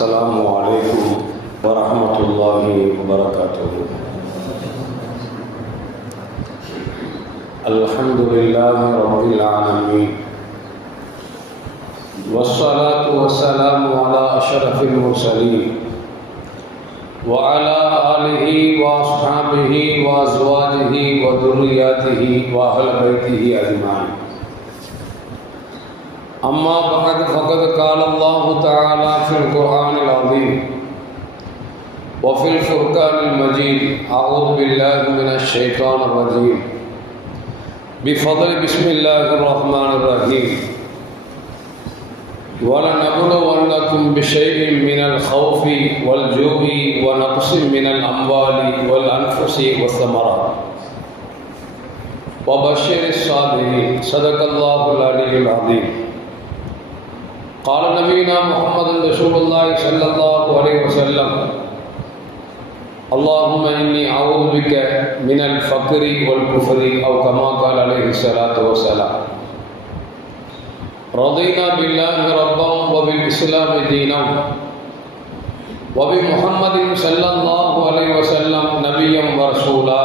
السلام عليكم ورحمة الله وبركاته. الحمد لله رب العالمين، والصلاة والسلام على أشرف المرسلين وعلى آله وأصحابه وأزواجه وذرياته وأهل بيته أجمعين. أما بعد فقد قال الله تعالى في القرآن العظيم وفي الفرقان المجيد: أعوذ بالله من الشيطان الرجيم، بفضل بسم الله الرحمن الرحيم. وَلَنَبْلُوَنَّكُمْ بِشَيْءٍ مِّنَ الْخَوْفِ وَالْجُوعِ وَنَقْصٍ مِّنَ الْأَمْوَالِ وَالْأَنفُسِ وَالثَّمَرَاتِ وَبَشِّرِ الصَّابِرِينَ. صدق الله العلي العظيم. قال نبينا محمد رسول الله صلى الله عليه وسلم: اللهم إني أعوذ بك من الفقر والكفر، أو كما قال عليه الصلاة والسلام. رضينا بالله ربا وبالإسلام دينا وبمحمد صلى الله عليه وسلم نبيا ورسولا.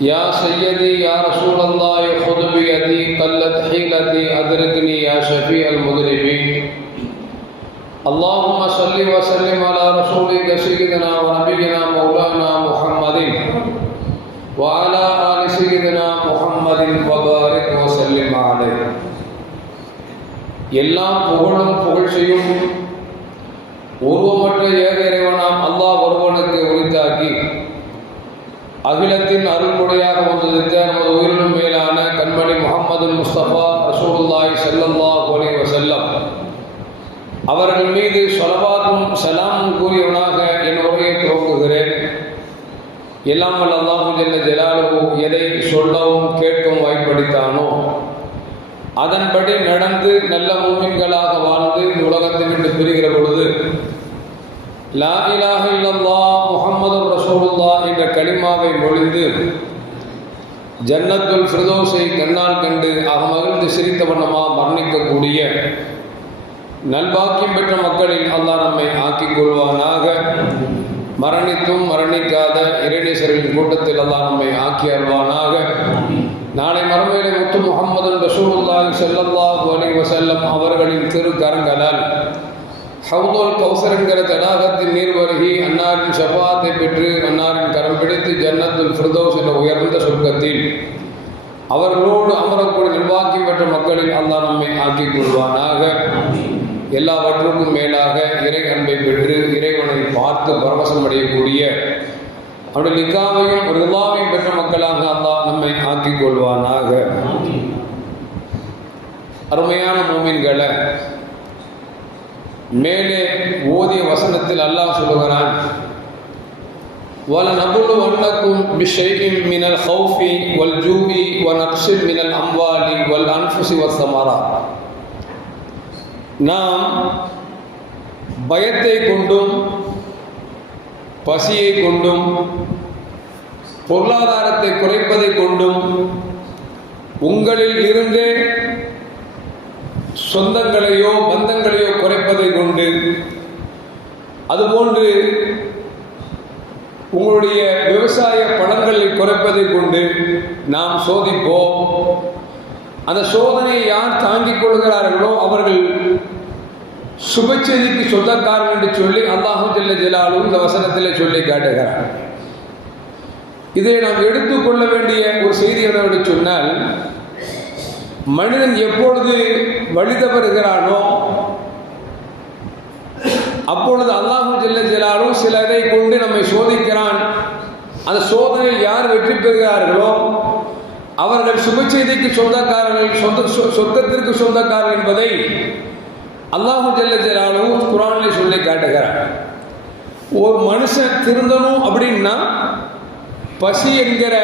يا سيدي يا رسول الله خذ بيدي قلت حيلتي أدركني يا شفيع المذنبين. اللهم صل وسلم على رسولك سيدنا ونبينا مولانا محمد وعلى آل سيدنا محمد وبارك وسلم عليه. எல்லாம் புகழும் புகழ்ச்சியும் உருவமற்ற ஏக இறைவனாம் அல்லாஹ் ஒருவனுக்கு உரித்தாக்கி அகிலத்தின் அருள்முறையாக வந்திருந்த நமது உயிரினும் மேலான கண்மணி முஹம்மது முஸ்தபா ரசூலுல்லாஹி ஸல்லல்லாஹு அலைஹி வஸல்லம் அவர்கள் மீது ஸலவாத்தும் ஸலாமும் கூறியவனாக என் உரையை துவங்குகிறேன். எல்லாம் வல்ல அல்லாஹ் ஜல்ல ஜலாலுஹு எதை சொல்லவும் கேட்கவும் வாய்ப்பளித்தானோ அதன்படி நடந்து நல்ல மூமின்களாக வாழ்ந்து உலகத்தை விட்டு பிரிகிற பொழுது லா இலாஹ இல்லல்லாஹ் முஹம்மதுர் ரசூலுல்லாஹ் என்ற கலிமாவை மொழிந்து ஜன்னத்துல் ஃபிர்தௌஸை கண்ணால் கண்டு அகமகிழ்ந்து சிரித்த வண்ணமா மரணிக்கக்கூடிய நல்பாக்கியம் பெற்ற மக்களில் அல்லாஹ் நம்மை ஆக்கிக் கொள்வானாக. மரணித்தும் மரணிக்காத இறைநேசர்களின் கூட்டத்தில் அல்லாஹ் நம்மை ஆக்கி அருள்வானாக. நாளை மறுமையிலே முத்து முஹம்மது ரசூலுல்லாஹி ஸல்லல்லாஹு அலைஹி வஸல்லம் அவர்களின் திருக்கரங்களால் ஹவுதுல் கௌசர் என்கிற தடாகத்தின் நீர் வருகி அன்னாரின் ஷஃபாத்தை பெற்று அன்னாரின் கரம் பிடித்து ஜன்னத்துல் ஃபிர்தௌஸ் என்ற உயர்ந்த சொர்க்கத்தில் அவர்களோடு அமரக்கூடிய நிர்வாகியம் பெற்ற மக்களில் அல்லாஹ் நம்மை ஆக்கிக் கொள்வானாக. எல்லாவற்றுக்கும் மேலாக இறை அன்பை பெற்று இறைவனை பார்த்து பரவசம் அடையக்கூடிய அவருடைய லிக்காவையும் ரிலாவையும் பெற்ற மக்களாக அல்லாஹ் நம்மை ஆக்கிக் கொள்வானாக. அருமையான மூமின்களை, மேலே ஓதிய வசனத்தில் அல்லாஹ் சொல்லுகிறான்: وَلَنَبْلُوَنَّكُمْ بِشَيْءٍ مِّنَ الْخَوْفِ وَالْجُوعِ وَنَقْصٍ مِّنَ الْأَمْوَالِ وَالْأَنفُسِ وَالثَّمَرَاتِ. நாம் பயத்தை கொண்டும் பசியை கொண்டும் பொருளாதாரத்தை குறைப்பதை கொண்டும் உங்களில் இருந்தே சொந்தங்களையோ பந்தங்களையோ குறைப்பதை கொண்டு, அதுபோன்று உங்களுடைய விவசாய பலன்களை குறைப்பதை கொண்டு நாம் சோதிப்போம். அந்த சோதனையை யார் தாங்கிக் கொள்கிறார்களோ அவர்கள் சுபச்செய்திக்கு சொந்தக்காரன் என்று சொல்லி அல்லாஹு ஜல்ல ஜலாலுஹு இந்த வசனத்திலே சொல்லி காட்டுகிறார். இதை நாம் எடுத்துக்கொள்ள வேண்டிய ஒரு செய்தி என்னவென்று சொன்னால், மனிதன் எப்பொழுது வழி தவறுகிறானோ அப்பொழுது அல்லாஹு ஜல்ல ஜலாலுஹு சிலதை கொண்டு நம்மை சோதிக்கிறான். அந்த சோதனையில் யார் வெற்றி பெறுகிறார்களோ அவர்கள் சுபச்செய்திக்கு சொந்தக்காரர்கள், சொர்க்கத்திற்கு சொந்தக்காரர்கள் என்பதை அல்லாஹு ஜல்ல ஜலாலுஹு குர்ஆனிலே சொல்லி காட்டுகிறார். ஒரு மனுஷன் திருந்தணும் அப்படின்னா பசி என்கிற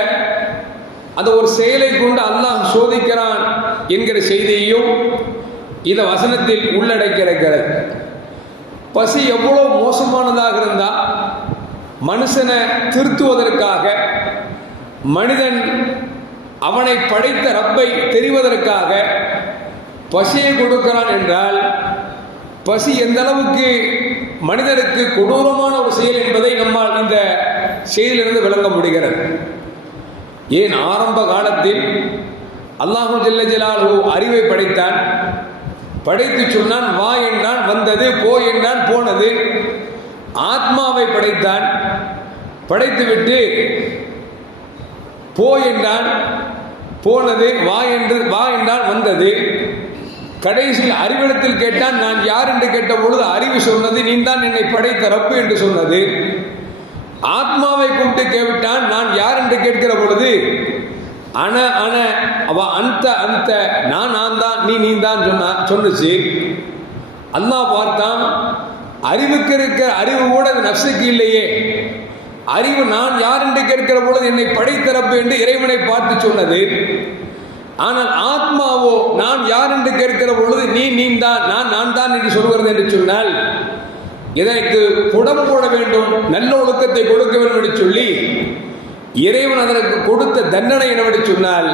அந்த ஒரு செயலை கொண்டு அல்லாஹ் சோதிக்கிறான் என்கிற செய்தியையும் இந்த வசனத்தில் உள்ளடக்கிறது. பசி எவ்வளோ மோசமானதாக இருந்தால் மனுஷனை திருத்துவதற்காக மனிதன் அவனை படைத்த ரப்பை தெரிவதற்காக பசியை கொடுக்கிறான் என்றால் பசி எந்த அளவுக்கு மனிதனுக்கு கொடூரமான ஒரு செயல் என்பதை நம்மால் இந்த செய்தியிலிருந்து விளங்க முடிகிறது. ஏன் ஆரம்ப காலத்தில் அல்லாஹு ஜல்ல ஜலாலுஹு அறிவை படைத்தான். படைத்து சொன்னான், வா என்றான், வந்தது, போ என்றான், போனது. ஆத்மாவை படைத்தான். படைத்துவிட்டு போ என்றான், போனது. வா என்றான், வந்தது. கடைசியில் அறிவிடத்தில் கேட்டான், நான் யார் என்று கேட்ட பொழுது அறிவு சொன்னது, நீ தான் என்னை படைத்த ரப்பு என்று சொன்னது. ஆத்மாவை கூப்பிட்டு கேட்டான், நான் யார் என்று கேட்கிற பொழுது அந்த நான் தான், நீ தான் சொன்னுச்சு. அல்லாஹ் பார்த்தான், அறிவுக்கு இருக்கிற அறிவு கூட நஃப்ஸுக்கு இல்லையே. அறிவு நான் யார் என்று கேட்கிற பொழுது என்னை படைத்த ரப்பு என்று இறைவனை பார்த்து சொன்னது. ஆனால் ஆத்மாவோ நான் யார் என்று கேட்கிற பொழுது நீ தான், நான் தான் என்று சொல்கிறது என்று சொன்னால் இதற்கு புடம் போட வேண்டும், நல்ல ஒழுக்கத்தை கொடுக்க வேண்டும் என்று சொல்லி இறைவன் அதற்கு கொடுத்த தண்டனை என்னவென்று சொன்னால்,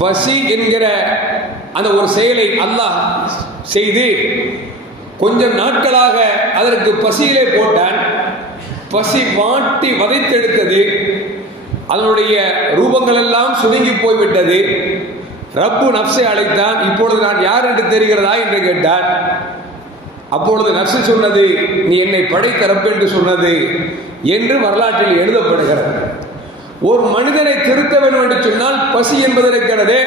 பசி என்கிற அந்த ஒரு செயலை அல்லாஹ் செய்து கொஞ்சம் நாட்களாக அதற்கு பசியிலே போட்டான். பசி வாட்டி வதைத்தெடுத்தது. அதனுடைய ரூபங்கள் எல்லாம் சுருங்கி போய்விட்டது. ரப்பு நஃப்ஸை அழைத்தான். இப்பொழுது நான் யார் என்று தெரிகிறதா என்று கேட்டான். அப்பொழுது நஃப்ஸு சொன்னது, நீ என்னை படைத்த ரப்பு என்று சொன்னது என்று வரலாற்றில் எழுதப்படுகிறது. ஒரு மனிதனை திருத்த வேண்டும் என்று சொன்னால் பசி என்பது இருக்கிறதே,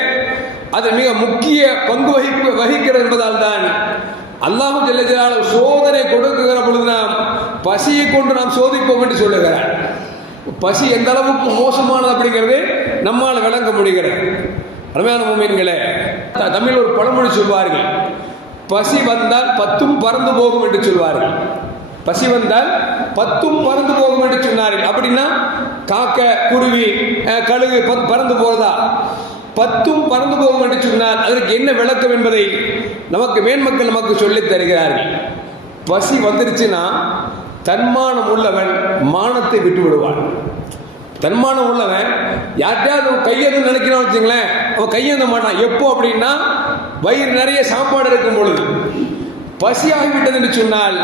அது மிக முக்கிய பங்கு வகிக்கிறது என்பதால் தான் அல்லாஹு ஜல்ல ஜலாலுஹு சோதனை கொடுக்குகிற பொழுது நாம் பசியை கொண்டு நாம் சோதிப்போம் என்று சொல்லுகிறார். பசி எந்த அளவுக்கு மோசமானது அப்படிங்கிறது நம்மால் விளங்க முடிகிறது. அருமையான முஃமின்களே, தமிழ் ஒரு பழமொழி சொல்வார்கள், பசி வந்தால் 10ம் பறந்து போகும் என்று சொல்வார்கள். பசி வந்தால் 10ம் பறந்து போகும் என்று சொன்னார்கள். அப்படின்னா காக்க, குருவி, கழுகு பறந்து போதா? 10ம் பறந்து போகும் என்று சொன்னால் அதற்கு என்ன விளக்கம் என்பதை நமக்கு மேன்மக்கள் நமக்கு சொல்லித் தருகிறார்கள். பசி வந்துருச்சுன்னா தன்மானம் உள்ளவன் மானத்தை விட்டு விடுவான். தன்மானம் உள்ளவன் யார்கிட்டயாவது கையெழுந்து நினைக்கிறான் வச்சுங்களேன், அவன் கையெழுந்த மாட்டான். எப்போ அப்படின்னா வயிறு நிறைய சாப்பாடு இருக்கும் பொழுது. பசியாகிவிட்டது என்று சொன்னால்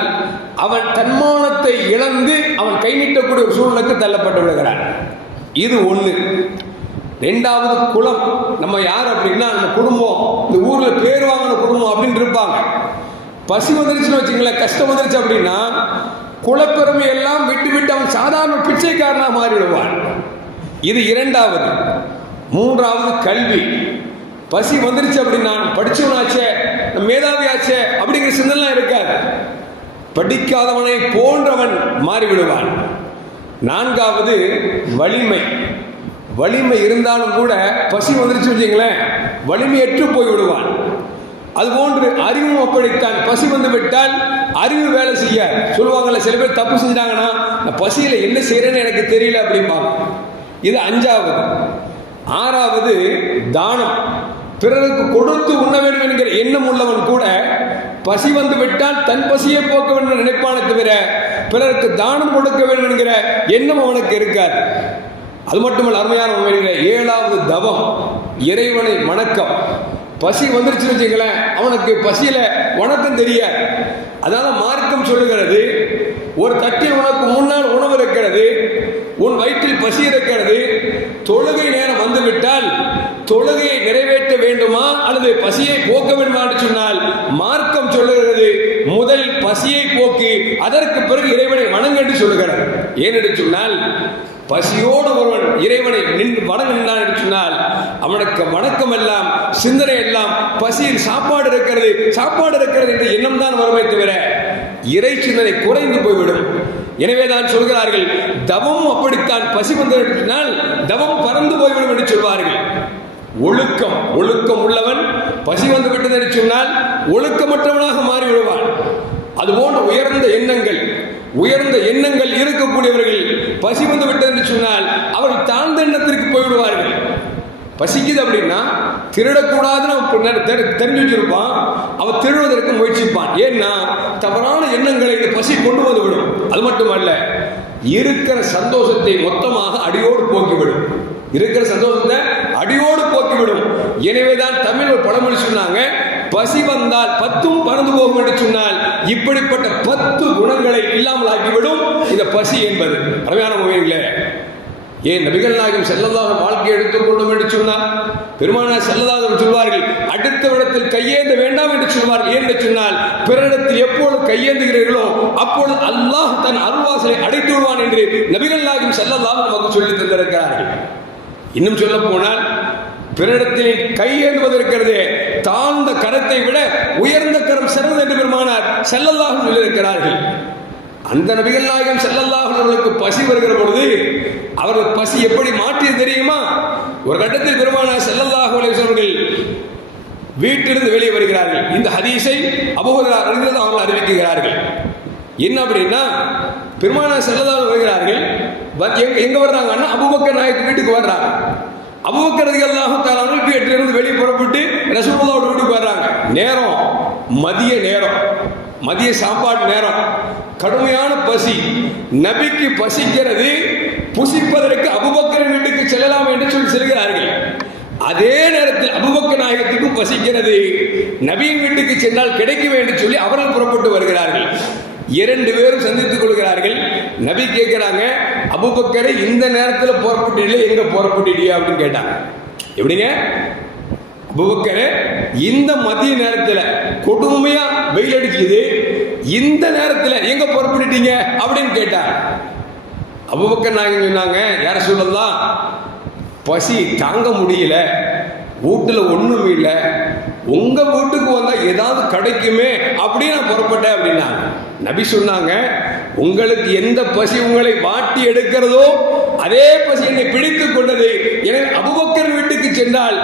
அவன் தன்மானத்தை இழந்து அவன் கை நீட்டக்கூடிய ஒரு சூழ்நிலைக்கு தள்ளப்பட்டு விடுகிறான். இது ஒன்று. ரெண்டாவது, குலம். நம்ம யார் அப்படின்னா நம்ம குடும்பம், இந்த ஊரில் பேர் வாங்கின குடும்பம் அப்படின்னு இருப்பாங்க. பசி வந்துருச்சுன்னு வச்சுங்களேன், கஷ்டம் வந்துருச்சு அப்படின்னா குலப்பெருமை எல்லாம் விட்டு விட்டு அவன் சாதாரண பிச்சைக்காரனாக மாறிவிடுவான். இது இரண்டாவது. மூன்றாவது, கல்வி. பசி வந்துருச்சு அப்படின்னா படிச்சவனாச்சே, மேதாவியாச்சே அப்படிங்கிற சிந்தனைலாம் இருக்காது. படிக்காதவனை போன்றவன் மாறிவிடுவான். நான்காவது, வலிமை. வலிமை இருந்தாலும் கூட பசி வந்துருச்சு வச்சுங்களேன், வலிமையற்று போய் விடுவான். அதுபோன்று அறிவும் அப்படித்தான். பசி வந்து விட்டால் அறிவு வேலை செய்ய சொல்லுவாங்கல்ல, சில பேர் தப்பு செஞ்சிட்டாங்கன்னா நான் பசியில் என்ன செய்யறேன்னு எனக்கு தெரியல அப்படிம்பாங்க. இது அஞ்சாவது. ஆறாவது, தானம். பிறருக்கு கொடுத்து உண்ண வேண்டும் என்கிற எண்ணம் உள்ளவன் கூட பசி வந்து விட்டால் தன் பசியை போக்க வேண்டும் நினைப்பானே தவிர பிறருக்கு தானம் கொடுக்க வேண்டும் என்கிற எண்ணம் அவனுக்கு இருக்காது. அது மட்டுமல்ல, அருமையான உண்மையிலே ஏழாவது, தவம். இறைவனை வணக்கம். பசி வந்துருச்சு வச்சுங்களேன், அவனுக்கு பசியில வணக்கம் தெரியாது. அதனால மார்க்கம் சொல்லுகிறது, ஒரு தட்டில் உனக்கு முன்னால் உணவு இருக்கிறது, உன் வயிற்றில் பசி இருக்கிறது, தொழுகை நேரம் வந்துவிட்டால் தொழுகையை நிறைவேற்ற வேண்டுமா அல்லது பசியை போக்க வேண்டுமா என்று சொன்னால் மார்க்கம் சொல்லுகிறது, முதல் பசியை போக்கி அதற்கு பிறகு இறைவனை வணங்க என்று சொல்லுகிறது. ஏனென்று சொன்னால் பசியோடு ஒருவன் இறைவனை வணங்கினான் என்று சொன்னால் அவனுக்கு வணக்கம் எல்லாம், சிந்தனை எல்லாம் பசியில் சாப்பாடு இருக்கிறது என்ற எண்ணம் தான் வருமே தவிர இறை சிந்தனை குறைந்து போய்விடும். எனவேதான் சொல்கிறார்கள், தவமும் அப்படித்தான். பசி வந்தால் தவம் பறந்து போய்விடும் என்று சொல்வார்கள். ஒழுக்கம் உள்ளவன் பசி வந்து விட்டது என்று சொன்னால் ஒழுக்கமற்றவனாக மாறிவிடுவான். அதுபோன்ற உயர்ந்த எண்ணங்கள் இருக்கக்கூடியவர்கள் பசி வந்து விட்டது என்று சொன்னால் அவர்கள் தாழ்ந்த எண்ணத்திற்கு போய்விடுவார்கள். பசிக்குது அப்படின்னா திருடக்கூடாதுன்னு அவன் தெரிஞ்சு வச்சிருப்பான், அவன் திருடுவதற்கு முயற்சிப்பான். ஏன்னா தவறான எண்ணங்களை இந்த பசி கொண்டு வந்து விடும். அது மட்டுமல்ல, இருக்கிற சந்தோஷத்தை மொத்தமாக அடியோடு போக்கிவிடும். எனவேதான் தமிழ் ஒரு பழமொழி சொன்னாங்க, பசி வந்தால் 10ம் பறந்து போகும் என்று சொன்னால் இப்படிப்பட்ட 10 குணங்களை இல்லாமல் ஆக்கிவிடும் இந்த பசி என்பது. அருமையான முறையிலே ஏன் நபிகள் நாயகம் ஸல்லல்லாஹு வாழ்க்கையை எடுத்துக்கொள்ளும் என்று சொன்னால் பெருமானார் ஸல்லல்லாஹு சொல்வார்கள், அடுத்த இடத்தில் கையேந்த வேண்டாம் என்று சொல்வார்கள். ஏன் என்று சொன்னால் பிறரிடத்தில் எப்பொழுது கையேந்துகிறீர்களோ அப்பொழுது அல்லாஹ் தன் அருள்வாசலை அடைத்து விடுவான் என்று நபிகள் நாயகம் ஸல்லல்லாஹு நமக்கு சொல்லி தந்திருக்கிறார்கள். இன்னும் சொல்ல போனால் பிறரிடத்தில் கையேந்துவது இருக்கிறதே, தாழ்ந்த கரத்தை விட உயர்ந்த கரம் சிறந்தது என்று பெருமானார் ஸல்லல்லாஹு சொல்லியிருக்கிறார்கள். அந்த நபிகள் நாயகம் ஸல்லல்லாஹு அவர்களுக்கு பசி வருகிற பொழுது அவர்கள் பசி எப்படி மாற்றியது தெரியுமா? ஒரு கட்டத்தில் பெருமானார் ஸல்லல்லாஹு அலைஹி வஸல்லம் வீட்டிலிருந்து வெளியே வருகிறார்கள். இந்த ஹதீஸை அபூ ஹுரைரா ரலியல்லாஹு அவர்கள் அறிவிக்கிறார்கள். என்ன அப்படின்னா, பெருமானார் ஸல்லல்லாஹு வருகிறார்கள். எங்க வர்றாங்கன்னா அபூபக்கர் நாயகம் வீட்டுக்கு வர்றாங்க. அபூபக்கர் ரலியல்லாஹு தஆலா அவர்கள் வீட்டிலிருந்து வெளியே புறப்பட்டு ரசூலுல்லாஹ் வீட்டுக்கு வர்றாங்க. நேரம் மதிய சாப்பாடு நேரம், கடுமையான பசி. நபிக்கு பசிக்கிறது, புசிப்பதற்கு அபூபக்கர் வீட்டுக்கு செல்லலாம் என்று சொல்லி செல்கிறார்கள். அதே நேரத்தில் அபூபக்கர் நாயகத்துக்கும் பசிக்கிறது, நபியின் வீட்டுக்கு சென்றால் கிடைக்கும் என்று சொல்லி அவர்கள் புறப்பட்டு வருகிறார்கள். 2 பேரும் சந்தித்துக் கொள்கிறார்கள். நபி கேட்கிறாங்க, அபூபக்கரை இந்த நேரத்தில் புறப்பட்டு எங்க புறப்பட்டுட்டியா அப்படின்னு கேட்டாங்க. எப்படிங்க அபூபக்கரே, இந்த மதிய நேரத்தில் கொடுமையா வெயில் அடிக்குது, இந்த நேரத்தில் எங்க புறப்பட்டுட்டீங்க அப்படின்னு கேட்டார். அபூபக்கர் நாயகம் சொன்னாங்க, யார சொல்லலாம், பசி தாங்க முடியல, வீட்டுல ஒண்ணும் இல்லை, உங்க வீட்டுக்கு வந்தா ஏதாவது கிடைக்குமே அப்படின்னு நான் புறப்பட்டேன் அப்படின்னாங்க. நபி சொன்னாங்க, உங்களுக்கு எந்த பசி உங்களை வாட்டி எடுக்கிறதோ அதே பசி என்னை பிடித்துக் கொண்டது. எனவே அபூபக்கர் வீட்டுக்கு சென்றால்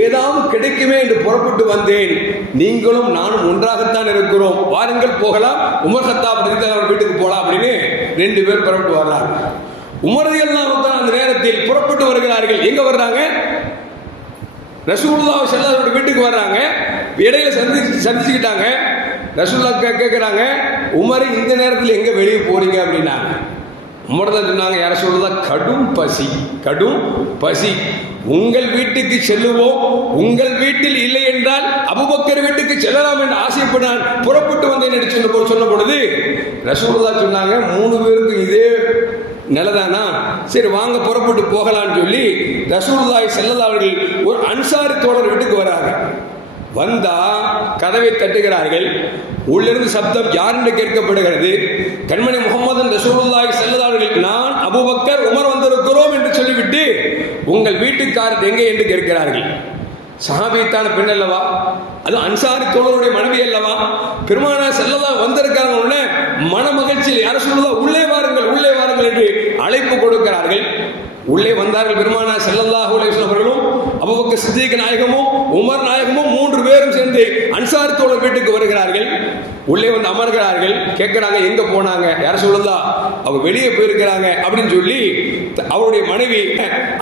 ஏதாவது கிடைக்குமே என்று புறப்பட்டு வந்தேன். நீங்களும் நானும் ஒன்றாகத்தான் இருக்கிறோம், வாருங்கள் போகலாம், உமர் கத்தாப் ரலியல்லாஹு வீட்டுக்கு போகலாம் அப்படின்னு 2 பேர் புறப்பட்டு வர்றாங்க. உமர் ரலியல்லாஹு தான் அந்த நேரத்தில் புறப்பட்டு வருகிறார்கள். எங்க வர்றாங்க? ரசூலுல்லாஹி ஸல்லல்லாஹு அலைஹி வீட்டுக்கு வர்றாங்க. இடையில சந்திச்சுக்கிட்டாங்க. ரசூலுல்லாஹ் கேட்கிறாங்க, உமர் இந்த நேரத்தில் எங்க வெளியே போறீங்க அப்படின்னாங்க. உமர் தான் சொன்னாங்க, யார சொல்லலாம், கடும் பசி, உங்கள் வீட்டுக்கு செல்லுவோம், உங்கள் வீட்டில் இல்லை என்றால் அபூபக்கர் வீட்டுக்கு செல்லலாம் என்று ஆசைப்பட்டான், புறப்பட்டு வந்தேன் என்று சொன்ன பொழுது ரசூலுல்லாஹ் சொன்னாங்க, 3 பேருக்கும் இதே நிலதானா, சரி வாங்க புறப்பட்டு போகலான்னு சொல்லி ரசூலுல்லாஹி ஸல்லல்லாஹு அலைஹி வஸல்லம் ஒரு அன்சாரி தோழர் வீட்டுக்கு வராங்க. வந்தா கதவை தட்டுகிறார்கள். உள்ளிருந்து சப்தம் யார் என்று கேட்கப்படுகிறது. கண்மணி முஹம்மது ரசூலுல்லாஹி ஸல்லல்லாஹு அலைஹி வஸல்லம், நான் அபூபக்கர் உமர் வந்திருக்கிறோம் என்று சொல்லிவிட்டு உங்கள் வீட்டுக்காரர் எங்கே என்று கேட்கிறார்கள். சஹாபியத்தான பெண் அல்லவா, அது அன்சாரி தோழருடைய மனைவி அல்லவா, பெருமானார் ஸல்லல்லாஹு வந்திருக்காங்க. உடனே மன மகிழ்ச்சியில் யார சொல்லலாம், உள்ளே வாருங்கள் என்று அழைப்பு கொடுக்கிறார்கள். உள்ளே வந்தார்கள். பெருமானார் ஸல்லல்லாஹு அலைஹி வஸல்லம் அவர்களும் அபூபக்கர் சித்திக் நாயகமும் உமர் நாயகமும் 3 பேரும் சேர்ந்து அன்சாரி தோழர் வீட்டுக்கு வருகிறார்கள். உள்ளே வந்து அமர்கிறார்கள். கேட்கிறாங்க, எங்க போனாங்க, யார சொல்லலாம், அவங்க வெளியே போயிருக்கிறாங்க அப்படின்னு சொல்லி அவருடைய மனைவி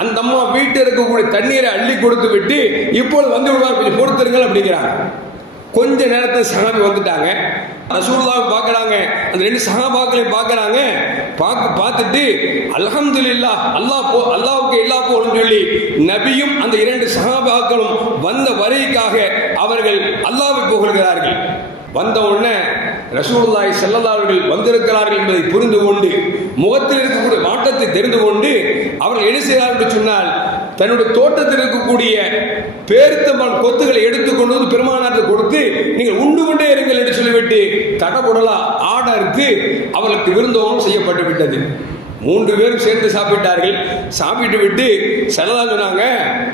அந்த அம்மா வீட்டில் இருக்கக்கூடிய தண்ணீரை அள்ளி கொடுத்து விட்டு இப்போது வந்து விடுவார், கொஞ்சம் பொறுத்திருங்கள் அப்படிங்கிறாங்க. கொஞ்ச நேரத்தில் சஹாபி வந்துட்டாங்க. ரசூலுல்லாஹ் பார்க்கறாங்க, அந்த 2 சஹாபாக்களையும் பார்க்கறாங்க. பார்த்துட்டு அல்ஹம்துலில்லாஹ், அல்லாஹ்வுக்கு எல்லா புகழும் சொல்லி நபியும் அந்த 2 சஹாபாக்களும் வந்த வரைக்காக அவர்கள் அல்லாஹ்வை புகழ்கிறார்கள். வந்த உடனே ரசூலுல்லாஹி ஸல்லல்லாஹு அலைஹி வஸல்லம் வந்திருக்கிறார்கள் என்பதை புரிந்து கொண்டு முகத்தில் இருக்கக்கூடிய வாட்டத்தை தெரிந்து கொண்டு அவர்கள் என்ன செய்கிறார்கள் என்று சொன்னால், தன்னுடைய தோட்டத்தில் இருக்கக்கூடிய பேரித்தம்பழம் கொத்துகளை எடுத்துக்கொண்டு வந்து பெருமானாருக்கு கொடுத்து நீங்கள் உண்டு கொண்டே இருங்கள் என்று சொல்லிவிட்டு தடபுடலா ஆடருக்கு அவர்களுக்கு விருந்தோகம் செய்யப்பட்டு விட்டது. 3 பேரும் சேர்ந்து சாப்பிட்டார்கள். சாப்பிட்டு விட்டு ஸல்லல்லாஹு சொன்னாங்க,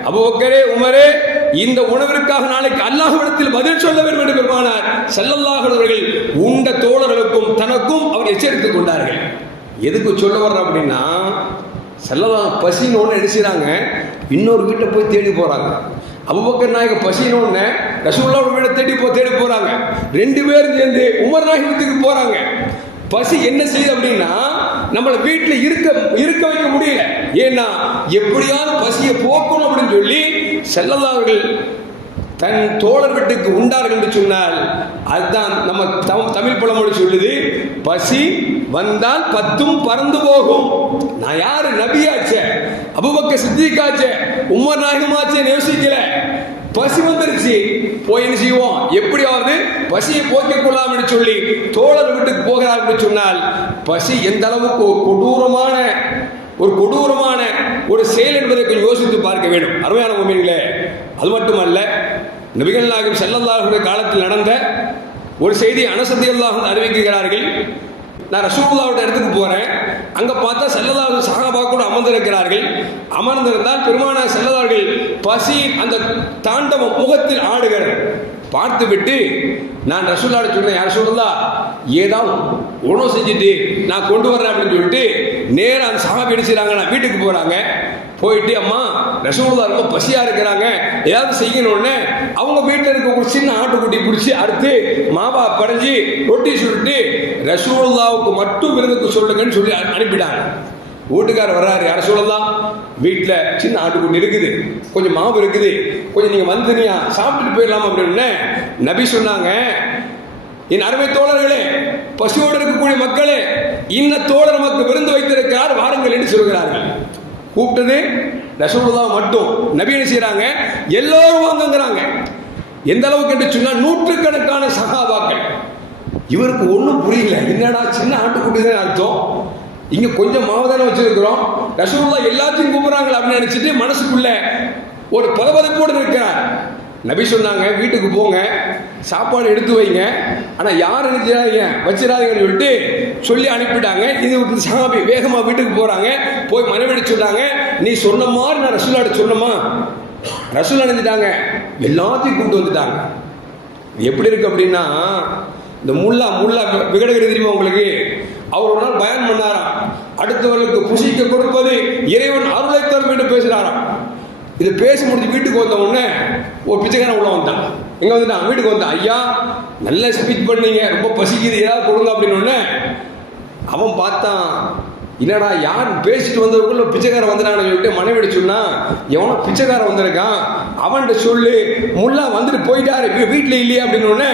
அபூபக்கரே உமரே, இந்த உணவிற்காக நாளைக்கு அல்லாஹ்விடத்தில் பதில் சொல்ல வேண்டும் என்று பெருமானார் ஸல்லல்லாஹு அவர்கள் உண்ட தோழர்களுக்கும் தனக்கும் அவர் எச்சரித்துக் கொண்டார்கள். எதுக்கு சொல்ல வர்ற அப்படின்னா, ஸல்லல்லாஹு பசினோன்னு நினைச்சாங்க, இன்னொரு வீட்டை போய் தேடி போறாங்க. அபூபக்கர் நாயகம் பசினோன்னு ரசூலுல்லாஹ் வீட்டை தேடி போறாங்க. 2 பேரும் சேர்ந்து உமர் நாயகத்துக்கு போறாங்க. பசி என்ன செய்யுது அப்படின்னா, நம்மளை வீட்டில் இருக்க வைக்க முடியல. ஏன்னா எப்படியாவது பசியை போக்கணும் அப்படின்னு சொல்லி ஸல்லல்லாஹு அவர்கள் தன் தோழர் வீட்டுக்கு உண்டார்கள் என்று சொன்னால், அதுதான் நம்ம தமிழ் பழமொழி சொல்லுது, பசி வந்தால் 10ம் பறந்து போகும். நான் யாரு, நபியாச்சே, அபூபக்கர் சித்திகாச்சே, உமர் நாயகமாச்சே யோசிக்கல. பசி வந்துருச்சு, போய் என்ன செய்வோம், எப்படியாவது பசியை போக்கிக் கொள்ளலாம் என்று சொல்லி தோழர் வீட்டுக்கு போகிறார் என்று சொன்னால் பசி எந்த அளவுக்கு ஒரு கொடூரமான ஒரு செயல் என்பதை கொஞ்சம் யோசித்து பார்க்க வேண்டும். அருமையான முஃமினீன்களே, அது மட்டுமல்ல, நபிகள் நாயகம் ஸல்லல்லாஹு அலைஹி காலத்தில் நடந்த ஒரு செய்தி அனஸ் ரலியல்லாஹு அன்ஹு அறிவிக்கிறார்கள். நான் ரசூலுல்லாஹ்வுடைய இடத்துக்கு போறேன், அங்க பார்த்தா ஸல்லல்லாஹு சஹாபா கூட அமர்ந்திருக்கிறார்கள். அமர்ந்திருந்தால் பெருமானார் ஸல்லல்லாஹு பசி அந்த தாண்டவம் முகத்தில் ஆடுகிறது. பார்த்து விட்டு நான் ரசூலுல்லாஹ்விடம் சொன்னேன், யார் ரசூலுல்லாஹ், ஏதாவது உணவு செஞ்சுட்டு நான் கொண்டு வர்றேன் அப்படின்னு சொல்லிட்டு நேரம் அந்த சஹாபி என்ன செய்றாங்க, வீட்டுக்கு போறாங்க. போயிட்டு அம்மா ரசூலுல்லாஹ் ரொம்ப பசியா இருக்கிறாங்க, ஏதாவது செய்யணும்னு அவங்க வீட்டில் இருக்க ஒரு சின்ன ஆட்டுக்குட்டி பிடிச்சி அறுத்து மாவா படைஞ்சி ரொட்டி சுட்டு ரசூலுல்லாஹ்வுக்கு மட்டும் விருந்துக்கு சொல்லுங்கன்னு சொல்லி அனுப்பிட்டாங்க. வீட்டுக்காரர் வர்றாரு, யார சொல்லலாம், வீட்டில் சின்ன ஆட்டுக்குட்டி இருக்குது, கொஞ்சம் மாவு இருக்குது, கொஞ்சம் நீங்கள் வந்துனியா சாப்பிட்டுட்டு போயிடலாம் அப்படின்னு நபி சொன்னாங்க. என் அருமை தோழர்களே, பசியோடு இருக்கக்கூடிய மக்களே, இன்ன தோழர் நமக்கு விருந்து வைத்திருக்கிறார், வாருங்கள் என்று சொல்கிறார்கள். கூப்பிட்டது ரசூலுல்லாஹ் மட்டும். நபி என்ன செய்யறாங்க, எல்லோரும் வாங்குங்கிறாங்க. எந்த அளவுக்கு என்று சொன்னால் நூற்றுக்கணக்கான சஹாபாக்கள். இவருக்கு ஒன்றும் புரியல, என்னடா சின்ன ஆட்டுக்குட்டி தான் அர்த்தம், இங்க கொஞ்சம் மாவு தானே வச்சிருக்கிறோம், ரசூலுல்லாஹ் எல்லாத்தையும் கூப்பிடுறாங்க அப்படின்னு நினைச்சிட்டு மனசுக்குள்ள ஒரு பதபதப்போடு இருக்கிறார். நபி சொன்னாங்க, வீட்டுக்கு போங்க, சாப்பாடு எடுத்து வைங்க, ஆனால் யாரும் வச்சிடாதீங்கன்னு சொல்லிட்டு சொல்லி அனுப்பிட்டாங்க. இது சஹாபி வேகமாக வீட்டுக்கு போகிறாங்க. போய் மனைவி சொன்னாங்க, நீ சொன்ன மாதிரி நான் ரசூலுல்லாஹ்ட்ட சொன்னமா, ரசூல் நினைச்சிட்டாங்க, எல்லாத்தையும் கூப்பிட்டு வந்துட்டாங்க. எப்படி இருக்கு அப்படின்னா, இந்த முல்லா விகடகிரி தெரியுமா உங்களுக்கு, அவர் ஒரு நாள் பயன் பண்ணாராம், அடுத்தவர்களுக்கு புசிக்க கொடுப்பது இறைவன் அருளை தரும் என்று பேசுகிறாராம். இது பேசி முடிஞ்சு வீட்டுக்கு வந்த உடனே ஒரு பிச்சைக்காரன் உள்ள வந்தான். எங்க வந்துட்டான், வீட்டுக்கு வந்தான். ஐயா நல்லா ஸ்பீச் பண்ணீங்க, ரொம்ப பசிக்குது, ஏதாவது கொடுங்க அப்படின்னு. அவன் பார்த்தான், இல்லடா யார் பேசிட்டு வந்தவங்களுக்குள்ள பிச்சைக்காரன் வந்துட்டான்னு சொல்லிட்டு மனைவி சொன்னா, எவனோ பிச்சைக்காரன் வந்திருக்கான், அவன்கிட்ட சொல்லு, முல்லா வந்துட்டு போயிட்டாரு, வீட்டில் இல்லையா அப்படின்னு.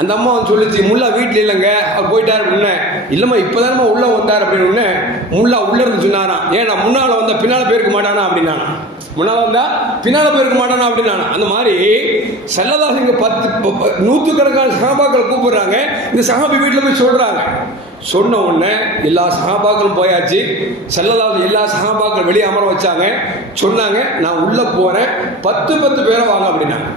அந்த அம்மா வந்து சொல்லிச்சு, முல்லா வீட்டில் இல்லைங்க, அவர் போயிட்டார் அப்படின்னு. இல்லைம்மா இப்போதானம்மா உள்ள வந்தார் அப்படின்னு. முல்லா உள்ள இருந்து சொன்னாராம், ஏன்னா முன்னால வந்தா பின்னால போயிருக்க மாட்டானா அப்படின்னா, முன்னால வந்தா பின்னால போயிருக்க மாட்டானா அப்படின்னா. அந்த மாதிரி ஸல்லல்லாஹு இங்க 100கணக்கான சஹாபாக்கள் கூப்பிடுறாங்க. இந்த சஹாபி வீட்டில் போய் சொல்றாங்க. சொன்ன உடனே எல்லா சஹாபாக்களும் போயாச்சு. ஸல்லல்லாஹு எல்லா சஹாபாக்கள் வெளியே அமர வச்சாங்க. சொன்னாங்க, நான் உள்ள போறேன், 10 பேரை வாங்க அப்படின்னாங்க.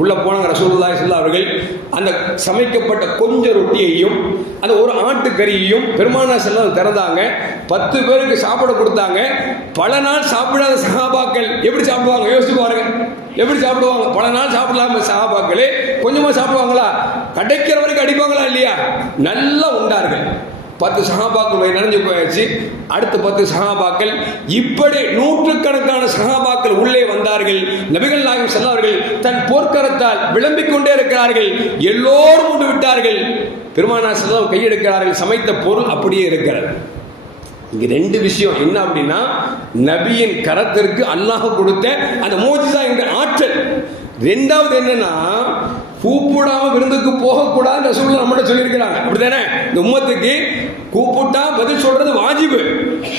உள்ள போனாங்க. ரசூலுல்லாஹி ஸல்லல்லாஹு அலைஹி வஸல்லம் அந்த சமைக்கப்பட்ட கொஞ்சம் ரொட்டியையும் அந்த ஒரு ஆட்டுக்கறியையும் பெருமானார் ஸல்லல்லாஹு திறந்தாங்க. 10 பேருக்கு சாப்பிட கொடுத்தாங்க. பல நாள் சாப்பிடாத சஹாபாக்கள் எப்படி சாப்பிடுவாங்க யோசிச்சு பாருங்க, எப்படி சாப்பிடுவாங்க. பல நாள் சாப்பிடலாம சஹாபாக்களே கொஞ்சமா சாப்பிடுவாங்களா, கிடைக்கிற வரைக்கும் அடிப்பாங்களா இல்லையா, நல்லா உண்டார்கள். 10 சஹாபாக்கள் நிறைஞ்சு போயாச்சு. அடுத்த 10 சஹாபாக்கள், இப்படி நூற்றுக்கணக்கான சஹாபாக்கள் உள்ளே வந்தார்கள். நபிகள் நாயகம் ஸல்லல்லாஹு அலைஹி வஸல்லம் தன் போர்க்கரத்தால் விளம்பிக் கொண்டே இருக்கிறார்கள். எல்லோரும் உண்டு விட்டார்கள். பெருமானார் ஸல்லல்லாஹு அலைஹி வஸல்லம் கையெடுக்கிறார்கள். சமைத்த பொருள் அப்படியே இருக்கிறது. இங்க 2 விஷயம் என்ன அப்படின்னா, நபியின் கரத்திற்கு அல்லாஹ் கொடுத்த அந்த மோஜிசா என்ற ஆற்றல். 2வது என்னன்னா, கூப்பிடாம விருந்துக்கு போகக்கூடாது ரசூலுல்லாஹ் நம்மகிட்ட சொல்லியிருக்கிறாங்க. அப்படித்தானே, இந்த உம்மத்துக்கு கூப்பிட்டா பதில் சொல்றது வாஜிபு,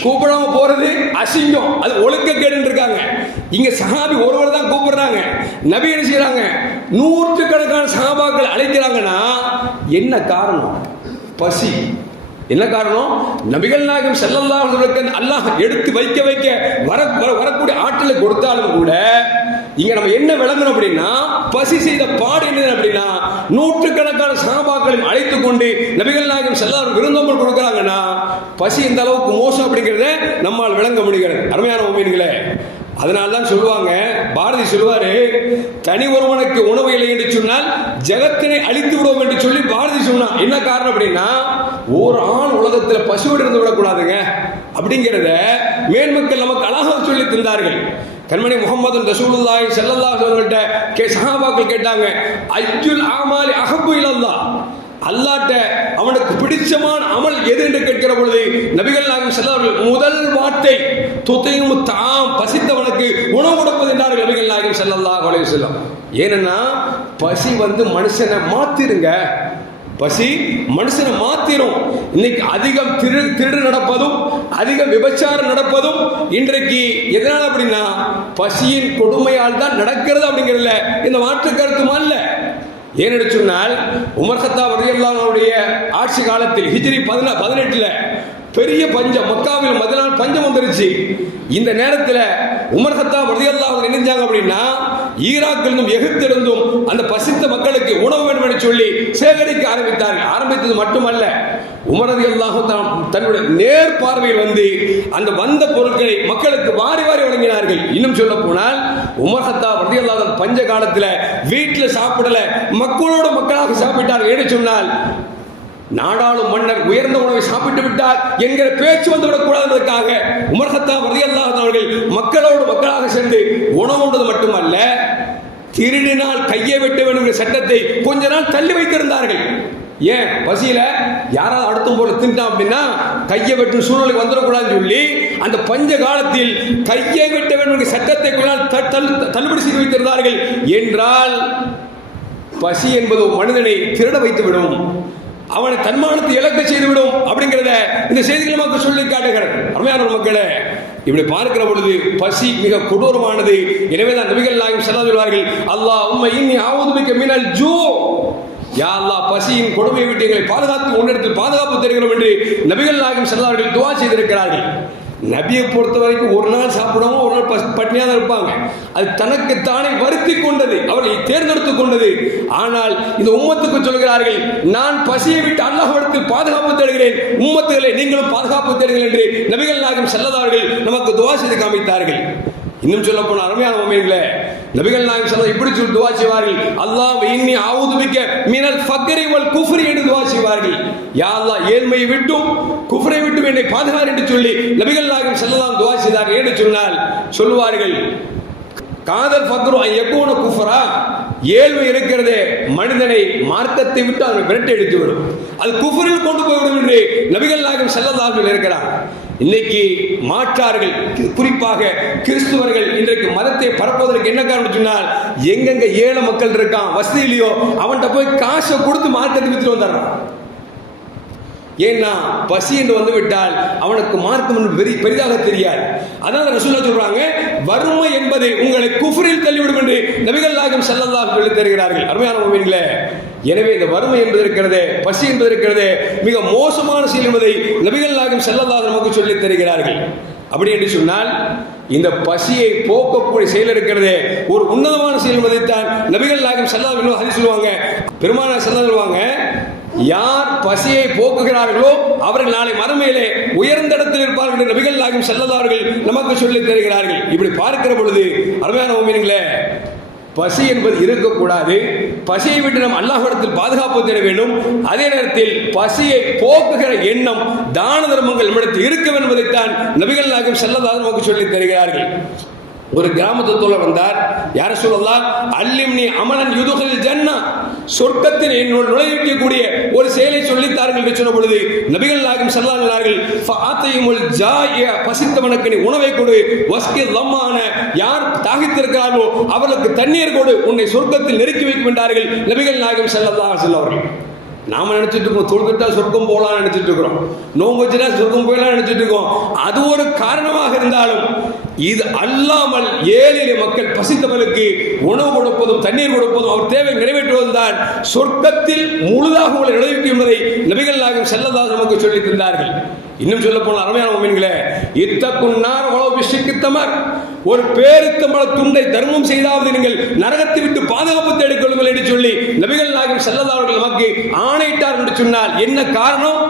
கூப்பிடாம போறது அசிங்கம், அது ஒழுக்கக்கேடுன்னு இருக்காங்க. இங்க சஹாபி ஒருவர் தான் கூப்பிடுறாங்க. நபி என்ன செய்யறாங்க, நூற்றுக்கணக்கான சஹாபாக்கள் அழைக்கிறாங்கன்னா என்ன காரணம்? பசி. என்ன காரணம்? நபிகள் நாயகம் ஸல்லல்லாஹு அலைஹி வஸல்லம் அல்லாஹ் எடுத்து வைக்க வரக்கூடிய ஆற்றலை கொடுத்தாலும் கூட இங்க நம்ம என்ன விளங்கணும் அப்படின்னா, பசி செய்த பாடு என்ன அப்படின்னா, நூற்றுக்கணக்கான சஹாபாக்களையும் அழைத்துக் கொண்டு நபிகள் நாயகம் ஸல்லல்லாஹு அலைஹி வஸல்லம் விருந்தோம்பல் கொடுக்குறாங்கன்னா பசி இந்த அளவுக்கு மோசம் அப்படிங்கிறத நம்மால் விளங்க முடிகிறது. அருமையான முஃமின்களே, அதனால தான் சொல்லுவாங்க, பாரதி சொல்லுவாரு, தனி ஒருவனுக்கு உணவு இல்லை என்று சொன்னால் ஜகத்தினை அழித்து விடுவோம் என்று சொல்லி பாரதி சொன்னா. என்ன காரணம் அப்படின்னா, ஒரு ஆண் உலகத்தில் பசுவோடு இருந்து விடக்கூடாதுங்க அப்படிங்கிறத மேன்மக்கள் நமக்கு அழகாக சொல்லி தந்தார்கள். கண்மணி முஹம்மது ரசூலுல்லாஹி ஸல்லல்லாஹு அலைஹி வஸல்லம் சஹாபாக்கள் கேட்டாங்க, அய்யுல் அமாலி அஹப்பு இலல்லாஹ், அல்லாஹ்ட்ட அவனுக்கு பிடிச்சமான அமல் எது என்று கேட்கிற பொழுது நபிகள் நாயகம் ஸல்லல்லாஹு அலைஹி வஸல்லம் முதல் வார்த்தை துதைமு தாம், பசித்தவனுக்கு உணவு கொடுப்பது என்றார்கள் நபிகள் நாயகம் ஸல்லல்லாஹு அலைஹி வஸல்லம். ஏன்னா பசி மனுஷனை மாத்திருங்க, பசி மனுஷனை மாத்திரும். இன்னைக்கு அதிகம் திருடு நடப்பதும், அதிக விபச்சாரம் நடப்பதும் இன்றைக்கு எதனால் அப்படின்னா பசியின் கொடுமையால் தான் நடக்கிறது அப்படிங்கிறதுல இந்த மாற்று கருத்துமா இல்ல. ஏனென்று சொன்னால் உமர் கத்தாப் ரலியல்லாஹு அன்ஹுடைய ஆட்சி காலத்தில் ஹிஜ்ரி 18 பெரிய பஞ்சம், மக்காவில் முதல் பஞ்சம் வந்துருச்சு. இந்த நேரத்தில் உமர் கத்தாப் ரலியல்லாஹு அன்ஹு நினைஞ்சாங்க அப்படின்னா ஈராக்கிலிருந்தும் எகிப்திலிருந்தும் அந்த பசித்த மக்களுக்கு உணவு வேண்டும் என்று சொல்லி சேகரிக்க ஆரம்பித்தார்கள். ஆரம்பித்தது மட்டுமல்ல, உமர் ரலியல்லாஹு தன்னுடைய நேர் பார்வையில் வந்து அந்த வந்த பொருட்களை மக்களுக்கு வாரி வாரி வழங்கினார்கள். இன்னும் சொல்ல போனால் உமர் கத்தாப் ரலியல்லாஹு அன்ஹு பஞ்ச காலத்தில் வீட்டில் சாப்பிடல, மக்களோடு மக்களாக சாப்பிட்டார்கள். என்று சொன்னால் நாடாளும் மன்னர் உயர்ந்த உணவை சாப்பிட்டு விட்டார் என்கிற பேச்சு வந்துவிடக் கூடாது என்பதற்காக உமர் கத்தாப் ரலியல்லாஹு அன்ஹு அவர்கள் மக்களோடு மக்களாக சேர்ந்து உணவு உண்டது மட்டுமல்ல, திருடினால் கையை வெட்ட வேண்டும் என்ற சட்டத்தை கொஞ்ச நாள் தள்ளி வைத்திருந்தார்கள். ஏன்? பசியில யாராவது அடுத்தும் போல தின்ட்டான் அப்படின்னா கையை வெட்டும் சூழ்நிலை வந்துடக்கூடாதுன்னு சொல்லி அந்த பஞ்ச காலத்தில் கையை வெட்ட வேண்டும் என்ற சட்டத்தை கொஞ்ச நாள் தள்ளுபடி செய்து வைத்திருந்தார்கள். என்றால் பசி என்பது மனிதனை திருட வைத்துவிடும், அவனை தன்மானத்தை இழக்க செய்துவிடும் அப்படிங்கிறத இந்த செய்திகள் நமக்கு சொல்லி காட்டுகிறது. அருமையான மக்களே, இப்படி பார்க்கிற பொழுது பசி மிக கொடூரமானது. எனவேதான் நபிகள் நாயகம் ஸல்லல்லாஹு அலைஹி வஸல்லம் அல்லாஹும்ம இன்னி அஊது பிக மினல் ஜூ, யா அல்லாஹ் பசியின் கொடுமையை விட்டு எங்களை பாதுகாத்து உன்னிடத்தில் பாதுகாப்பு தருகிறோம் என்று நபிகள் நாயகம் ஸல்லல்லாஹு அலைஹி வஸல்லம் துஆ செய்திருக்கிறார்கள். நபியை பொறுத்த வரைக்கும் ஒரு நாள் சாப்பிடாம ஒரு நாள் பட்னியாக தான் இருப்பாங்க. அது தனக்கு தானே வருத்தி கொண்டது, அவரை தேர்ந்தெடுத்துக் கொண்டது. ஆனால் இந்த உம்மத்துக்கு சொல்கிறார்கள், நான் பசியை விட்டு அல்லாஹ்விடத்தில் பாதுகாப்பு தேடுகிறேன், உம்மத்துகளை நீங்களும் பாதுகாப்பு தேடுங்கள் என்று நபிகள் நாயகம் ஸல்லல்லாஹு அலைஹி வஸல்லம் நமக்கு துஆ செய்து காமித்தார்கள். இன்னும் சொல்ல போன அருமையான முஃமின்களே, நபிகள் நாயகம் ஸல்லல்லாஹு இப்படி சொல்லி துஆ செய்வார்கள், அல்லாஹ் இன்னி அஊது பிக மினல் ஃபக்ரி வல் குஃப்ரி என்று துஆ செய்வார்கள். யா அல்லாஹ் ஏழ்மையை விட்டும் குஃப்ரை விட்டும் என்னை பாதுகார் என்று சொல்லி நபிகள் நாயகம் ஸல்லல்லாஹு துஆ செய்தார்கள். என்று சொன்னால் சொல்லுவார்கள், காதல் ஃபக்ரு அன் யகூன குஃப்ரா, ஏழ்மை இருக்கிறதே மனிதனை மார்க்கத்தை விட்டு அவனை விரட்டி எடுத்து விடும், அது குஃப்ரில் கொண்டு போய்விடும் என்று நபிகள் நாயகம் ஸல்லல்லாஹு அலைஹி இருக்கிறார். இன்னைக்கு மாற்றார்கள், குறிப்பாக கிறிஸ்துவர்கள் இன்றைக்கு மதத்தை பரப்புவதற்கு என்ன காரணம் சொன்னால், எங்கெங்க ஏழை மக்கள் இருக்கான் வசதியிலையோ அவன்கிட்ட போய் காசை கொடுத்து மார்க்கத்தை வித்துட்டு வந்துடுறான். ஏன்னா பசி என்று வந்து விட்டால் அவனுக்கு மார்க்கம் என்று பெரிதாக தெரியாது. அதனால ரசூலுல்லாஹ் சொல்றாங்க, வறுமை என்பதை உங்களை குஃப்ரில் தள்ளிவிடும் என்று நபிகள் நாயகம் ஸல்லல்லாஹு அலைஹி வஸல்லம் தருகிறார்கள். அருமையான முஃமின்களே, எனவே இந்த வறுமை என்பது இருக்கிறதே, பசி என்பது இருக்கிறதே மிக மோசமான செயல் என்பதை நபிகள் நாயகம் ஸல்லல்லாஹு அலைஹி வஸல்லம் நமக்கு சொல்லித் தருகிறார்கள். அப்படி என்று சொன்னால் இந்த பசியை போக்கக்கூடிய செயல் இருக்கிறதே ஒரு உன்னதமான செயல் என்பதைத்தான் நபிகள் நாயகம் ஸல்லல்லாஹு அலைஹி வஸல்லம் சொல்லுவாங்க. பெருமானார் ஸல்லல்லாஹு சொல்லுவாங்க, யார் பசியை போக்குகிறார்களோ அவர்கள் நாளை மறுமையிலே உயர்ந்த இடத்தில் இருப்பார்கள் என்று நபிகள் நாயகம் ஸல்லல்லாஹு அலைஹி வஸல்லம் நமக்கு சொல்லித் தருகிறார்கள். இப்படி பார்க்கிற பொழுது அருமையான முஃமின்களே, பசி என்பது இருக்கக்கூடாது. பசியை விட்டு நாம் அல்லாஹ்விடத்தில் பாதுகாப்பு தேட வேண்டும். அதே நேரத்தில் பசியை போக்குகிற எண்ணம், தான தர்மங்கள் நம்மிடத்தில் இருக்க வேண்டும் என்பதைத்தான் நபிகள் நாயகம் ஸல்லல்லாஹு அலைஹி வஸல்லம் சொல்லி தருகிறார்கள். ஒரு கிராமத்து தோழர் வந்தார், யார சொல்லலாம், அல்லிம்னி அமலன் யுதுகில் ஜன்னா, சொர்க்கத்தில் என்னோடு நுழைவிக்கக்கூடிய ஒரு செயலை சொல்லித்தார்கள் என்று சொன்ன பொழுது நபிகள் நாயகம் ஸல்லல்லாஹு அலைஹி வஸல்லம் ஃபஆத்தையுல் ஜாயிய, பசித்தவனுக்கு நீ உணவை கொடு, வஸ்கி லம்மான, யார் தாகித்திருக்கிறார்களோ அவர்களுக்கு தண்ணீர் கொடு, உன்னை சொர்க்கத்தில் நெருக்கி வைக்கும் என்றார்கள் நபிகள் நாயகம் ஸல்லல்லாஹு அலைஹி வஸல்லம் அவர்கள். நாம நினைச்சிட்டு இருக்கோம் தொழுதுட்டா சொர்க்கம் போகலாம் நினைச்சிட்டு இருக்கிறோம், நோன்பு வச்சுட்டா சொர்க்கம் போகலாம் நினைச்சிட்டு இருக்கோம். அது ஒரு காரணமாக இருந்தாலும் இது அல்லாமல் ஏழை மக்கள் பசித்தவர்களுக்கு உணவு கொடுப்பதும் தண்ணீர் கொடுப்பதும் அவர் தேவை நிறைவேற்றுவதும் தான் சொர்க்கத்தில் முழுதாக உங்களை நுழைவிக்கும் என்பதை நபிகள் நாயகம் ஸல்லல்லாஹு அலைஹி வஸல்லம் நமக்கு சொல்லி தந்தார்கள். இன்னும் சொல்ல போன அருமையான முஃமின்களே, இத்தகுன்னார் வலோ பிஷிக்கித்தமர், ஒரு பேரித்தம்பழ துண்டை தர்மம் செய்தாவது நீங்கள் நரகத்தை விட்டு பாதுகாப்பு தேடிக் கொள்ளுங்கள் என்று சொல்லி நபிகள் நாயகம் ஸல்லல்லாஹு அலைஹி வஸல்லம் நமக்கு ஆணையிட்டார் என்று சொன்னால் என்ன காரணம்?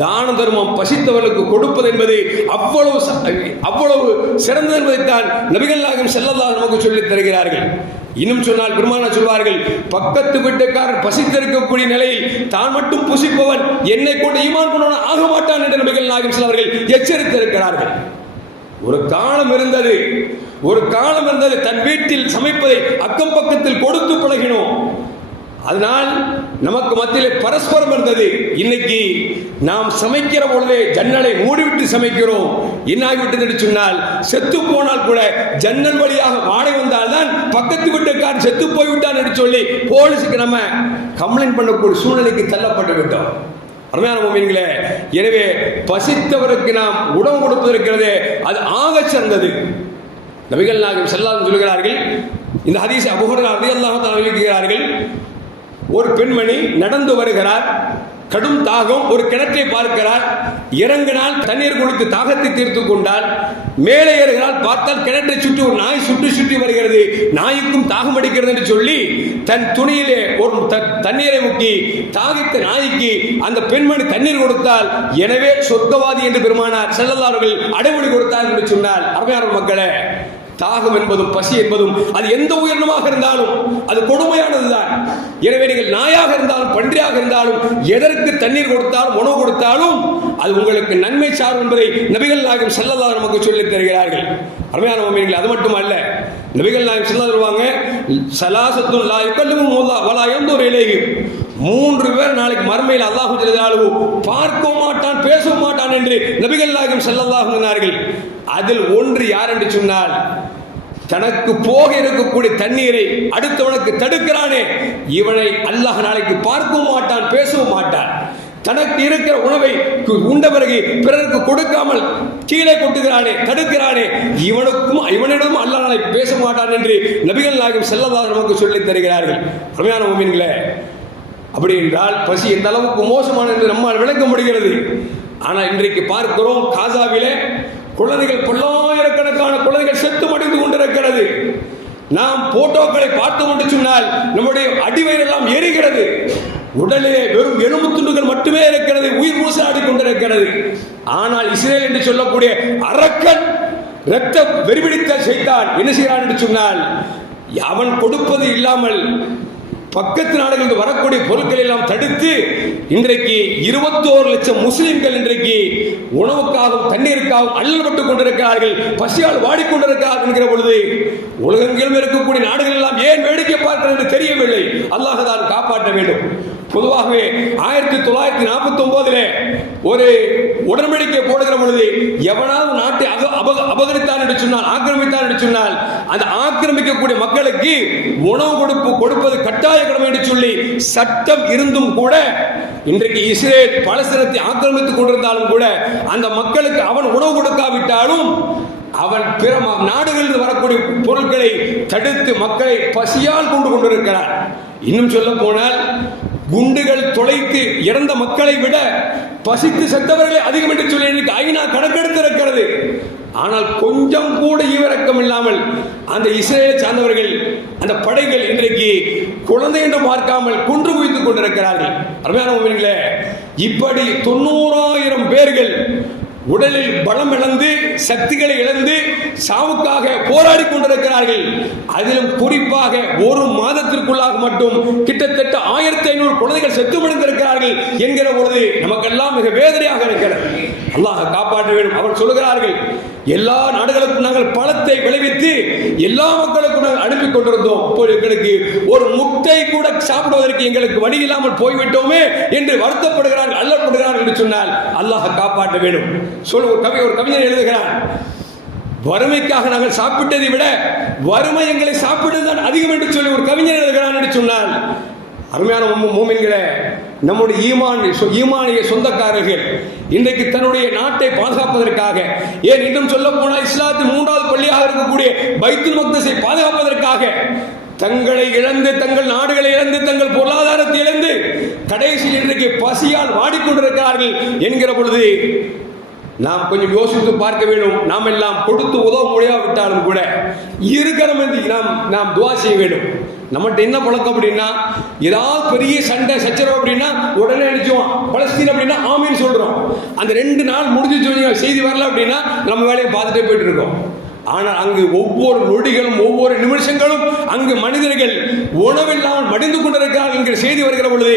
தான தர்மம் பசித்தவர்களுக்கு கொடுப்பது என்பது அவ்வளவு சிறந்தது என்பதைத்தான் நபிகள் நாயகம் ஸல்லல்லாஹு அலைஹி வஸல்லம் நமக்கு சொல்லித் தருகிறார்கள். இன்னும் சொன்னால் பெருமானார் சொல்வார்கள், பக்கத்து வீட்டுக்காரர் பசித்திருக்கக்கூடிய நிலையில் தான் மட்டும் புசிப்பவன் என்னை கொண்டு ஈமான் கொண்டவன் ஆக மாட்டான் என்று நபிகள் நாயகம் ஸல்லல்லாஹு அலைஹி வஸல்லம் எச்சரித்திருக்கிறார்கள். ஒரு காலம் இருந்தது தன் வீட்டில் சமைப்பதை அக்கம் பக்கத்தில் கொடுத்து பழகினோம். அதனால் நமக்கு மத்தியிலே பரஸ்பரம் இருந்தது. இன்னைக்கு நாம் சமைக்கிற பொழுதே ஜன்னலை மூடிவிட்டு சமைக்கிறோம். என்ன ஆகிவிட்டது என்று சொன்னால், செத்து போனால் கூட ஜன்னல் வழியாக வாடகை வந்தால்தான் பக்கத்து வீட்டுக்காரன் செத்து போய்விட்டான் என்று சொல்லி போலீஸுக்கு நம்ம கம்ப்ளைண்ட் பண்ணக்கூடிய சூழ்நிலைக்கு தள்ளப்பட்டு விட்டோம். அருமையான முஃமின்களே, எனவே பசித்தவருக்கு நாம் உணவு கொடுப்பதற்கிறது அது ஆகச் சிறந்தது. நபிகள் நாயகம் ஸல்லல்லாஹு அலைஹி சொல்கிறார்கள், இந்த ஹதீஸை அபூ ஹுரைரா ரலியல்லாஹு தஆலா அறிவிக்கிறார்கள், ஒரு பெண்மணி நடந்து வருகிறார், கடும் தாகம், ஒரு கிணற்றை பார்க்கிறார், இறங்கினால் தண்ணீர் குடித்து தாகத்தை தீர்த்து கொண்டால், மேலே ஏறுகிறால் பார்த்தால் கிணற்றை சுற்றி ஒரு நாய் சுற்றி வருகிறது, நாய்க்கும் தாகம் அடிக்கிறது என்று சொல்லி தன் துணியிலே ஒரு தண்ணீரை முக்கி தாகித்த நாய்க்கு அந்த பெண்மணி தண்ணீர் கொடுத்தால் எனவே சொர்க்கவாதி என்று பெருமானார் ஸல்லல்லாஹு அலைஹி வஸல்லம் அடைமொழி கொடுத்தார் என்று சொன்னால், அருமையான மக்களே, தாகம் என்பதும் பசி என்பதும் அது எந்த உயிரினமாக இருந்தாலும் அது கொடுமையானதுதான். எனவே நீங்கள் நாயாக இருந்தாலும் பன்றியாக இருந்தாலும் எதற்கு தண்ணீர் கொடுத்தாலும் உணவு கொடுத்தாலும் அது உங்களுக்கு நன்மை சாரும் என்பதை நபிகள் நாயகம் ஸல்லல்லாஹு அலைஹி நமக்கு சொல்லித் தருகிறார்கள். அருமையான முஃமின்களே, அது மட்டுமல்ல, நபிகள் நாயகம் ஸல்லல்லாஹு அலைஹி சொல்லுவாங்க, ஸலாஸத்துன் லா யுகல்லிமுஹுல்லாஹ் வலா யன்துரு இலைஹிம், 3 பேர் நாளைக்கு மறுமையில் அல்லாஹ் ஜல்லல்லாஹு பார்க்க மாட்டான், பேச மாட்டான் என்று நபிகள் நாயகம் ஸல்லல்லாஹு அலைஹி சொன்னார்கள். அதில் ஒன்று யார் என்று சொன்னால், தனக்கு போக இருக்கக்கூடிய தண்ணீரை அடுத்தவனுக்கு தடுக்கிறானே, இவனை அல்லாஹ் நாளைக்கு பார்க்கவும் மாட்டான், பேசவும் மாட்டான். தனக்கு இருக்கிற உணவை உண்ட பிறகு பிறருக்கு கொடுக்காமல் கீழே கொட்டுகிறானே, தடுக்கிறானே, இவனிடம் அல்லாஹ் நாளை பேச மாட்டான் என்று நபிகள் நாயகம் ஸல்லல்லாஹு அலைஹி நமக்கு சொல்லித் தருகிறார்கள். அருமையான முஃமின்களே, அப்படி என்றால் பசி எந்த அளவுக்கு மோசமானது என்று நம்மால் விளக்க முடிகிறது. ஆனால் இன்றைக்கு பார்க்கிறோம், காசாவிலே குழந்தைகள், பல்லாயிரக்கணக்கான குழந்தைகள் செத்து மடிந்து கொண்டிருக்கிறது. நாம் போட்டோக்களை பார்த்தோம் என்று சொன்னால் நம்முடைய அடிவயிறெல்லாம் எரிகிறது. உடலிலே வெறும் எலும்பு துண்டுகள் மட்டுமே இருக்கிறது, உயிர் மூசாடி கொண்டிருக்கிறது. ஆனால் இஸ்ரேல் என்று சொல்லக்கூடிய அரக்கன், இரத்த வெறிபிடித்த சைத்தான் என்ன செய்கிறான் என்று சொன்னால், அவன் கொடுப்பது இல்லாமல் பக்கத்து நாடுகளுக்கு வரக்கூடிய பொருட்களை எல்லாம் தடுத்து இன்றைக்கு 21 லட்சம் முஸ்லிம்கள் இன்றைக்கு உணவுக்காகவும் தண்ணீருக்காகவும் அல்லல்பட்டுக் கொண்டிருக்கிறார்கள், பசியால் வாடிக்கொண்டிருக்கிறார்கள் என்கிற பொழுது உலகெங்கிலும் இருக்கக்கூடிய நாடுகள் எல்லாம் ஏன் வேடிக்கை பார்க்கிறது என்று தெரியவில்லை. அல்லாஹ் தான் காப்பாற்ற வேண்டும். பொதுவாகவே 1949 ஒரு உடன்படிக்கை போடுகிற பொழுது எவனாவது நாட்டை அபகரித்தான் என்று சொன்னால், ஆக்கிரமித்தான் என்று சொன்னால், அந்த ஆக்கிரமிக்கக்கூடிய மக்களுக்கு உணவு கொடுப்பது கட்டாய கடமை என்று சொல்லி சட்டம் இருந்தும் கூட இன்றைக்கு இஸ்ரேல் பாலஸ்தீனத்தை ஆக்கிரமித்துக் கொண்டிருந்தாலும் கூட அந்த மக்களுக்கு அவன் உணவு கொடுக்காவிட்டாலும் அவன் பிற நாடுகளில் வரக்கூடிய பொருட்களை தடுத்து மக்களை பசியால் கொண்டிருக்கிறார். இன்னும் சொல்ல போனால், குண்டுகள் தொலைத்து இறந்த மக்களை விட பசித்து செத்தவர்களை அதிகம் என்று சொல்லி இன்றைக்கு ஐநா கணக்கெடுத்திருக்கிறது. ஆனால் கொஞ்சம் கூட ஈவிரக்கம் இல்லாமல் அந்த இஸ்ரேலை சார்ந்தவர்கள், அந்த படைகள் இன்றைக்கு குழந்தை என்று பார்க்காமல் கொன்று குவித்துக் கொண்டிருக்கிறார்கள். அருமையான முஃமின்களே, இப்படி 90,000 பேர்கள் உடலில் பலம் இழந்து சக்திகளை இழந்து சாவுக்காக போராடி கொண்டிருக்கிறார்கள். அதிலும் குறிப்பாக ஒரு மாதத்திற்குள்ளாக மட்டும் கிட்டத்தட்ட 1500 குழந்தைகள் செத்து மடிந்திருக்கிறார்கள் என்கிற பொழுது நமக்கெல்லாம் மிக வேதனையாக இருக்கிறது. அல்லாஹ் காப்பாற்ற வேண்டும். அவர் சொல்லுகிறார்கள், எல்லா நாடுகளுக்கும் நாங்கள் பழத்தை விளைவித்து எல்லா மக்களுக்கும் நாங்கள் அனுப்பி கொண்டிருந்தோம், இப்போது எங்களுக்கு ஒரு முட்டை கூட சாப்பிடுவதற்கு எங்களுக்கு வழி இல்லாமல் போய்விட்டோமே என்று வருத்தப்படுகிறார்கள், அல்லப்படுகிறார்கள் என்று சொன்னால் அல்லாஹ் காப்பாற்ற வேண்டும். ஒரு கவிஞர் எழுதுகிறார், வறுமைக்காக நாங்கள் சாப்பிட்டதை விட வறுமை எங்களை சாப்பிட்டதுதான் அதிகம் என்று சொல்லி ஒரு கவிஞர் எழுதுகிறான் என்று சொன்னால், அருமையான மூமின்களே, நம்முடைய ஈமானிய சொந்தக்காரர்கள் இன்றைக்கு தன்னுடைய நாட்டை பாதுகாப்பதற்காக, ஏன் இன்னும் சொல்ல போனால் இஸ்லாத்தின் 3வது பள்ளியாக இருக்கக்கூடிய பைத்துல் மக்தஸை பாதுகாப்பதற்காக தங்களை இழந்து, தங்கள் நாடுகளை இழந்து, தங்கள் பொருளாதாரத்தை இழந்து கடைசியில் இன்றைக்கு பசியால் வாடிக்கொண்டிருக்கிறார்கள் என்கிற பொழுது நாம் கொஞ்சம் யோசித்து பார்க்க வேண்டும். நாம் எல்லாம் கொடுத்து உதவ முடியாவிட்டாலும் கூட இருக்கிறோம் என்று நாம் துவா செய்ய வேண்டும். நம்மகிட்ட என்ன பழக்கம் அப்படின்னா, ஏதாவது பெரிய சண்டை சச்சரவு அப்படின்னா உடனே அடிச்சோம், பலஸ்தீன் அப்படின்னா ஆமீன் சொல்றோம். அந்த 2 நாள் முடிஞ்சு செய்தி வரல அப்படின்னா நம்ம வேலையை பார்த்துட்டே போயிட்டு இருக்கோம். ஆனால் அங்கு ஒவ்வொரு நொடிகளும் ஒவ்வொரு நிமிஷங்களும் அங்கு மனிதர்கள் உணவில்லாமல் மடிந்து கொண்டிருக்கிறார்கள் என்கிற செய்தி வருகிற பொழுது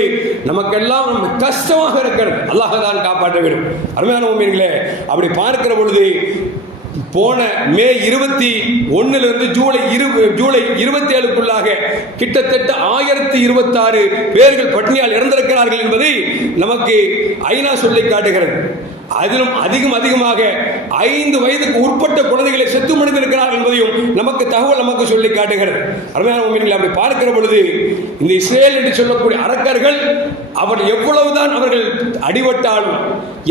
நமக்கெல்லாம் கஷ்டமாக இருக்கிறது. அல்லாஹ் தான் காப்பாற்ற வேண்டும். அருமையான முஃமின்களே, அப்படி பார்க்கிற பொழுது போன மே 21 ஜூலை 27க்குள்ளாக கிட்டத்தட்ட 1026 பேர்கள் பட்டினியால் இறந்திருக்கிறார்கள் என்பதை நமக்கு ஐநா சொல்லி காட்டுகிறது. அதிலும் அதிகமாக 5 வயதுக்கு உட்பட்ட குழந்தைகளை செத்து மடிந்திருக்கிறார்கள் என்பதையும் நமக்கு தகவல் சொல்லி காட்டுகிறது. அருமையான முஃமின்களே, அப்படி பார்க்கிற பொழுது இந்த இஸ்ரேல் என்று சொல்லக்கூடிய அரக்கர்கள் அவர் எவ்வளவுதான் அவர்கள் அடிபட்டாலும்,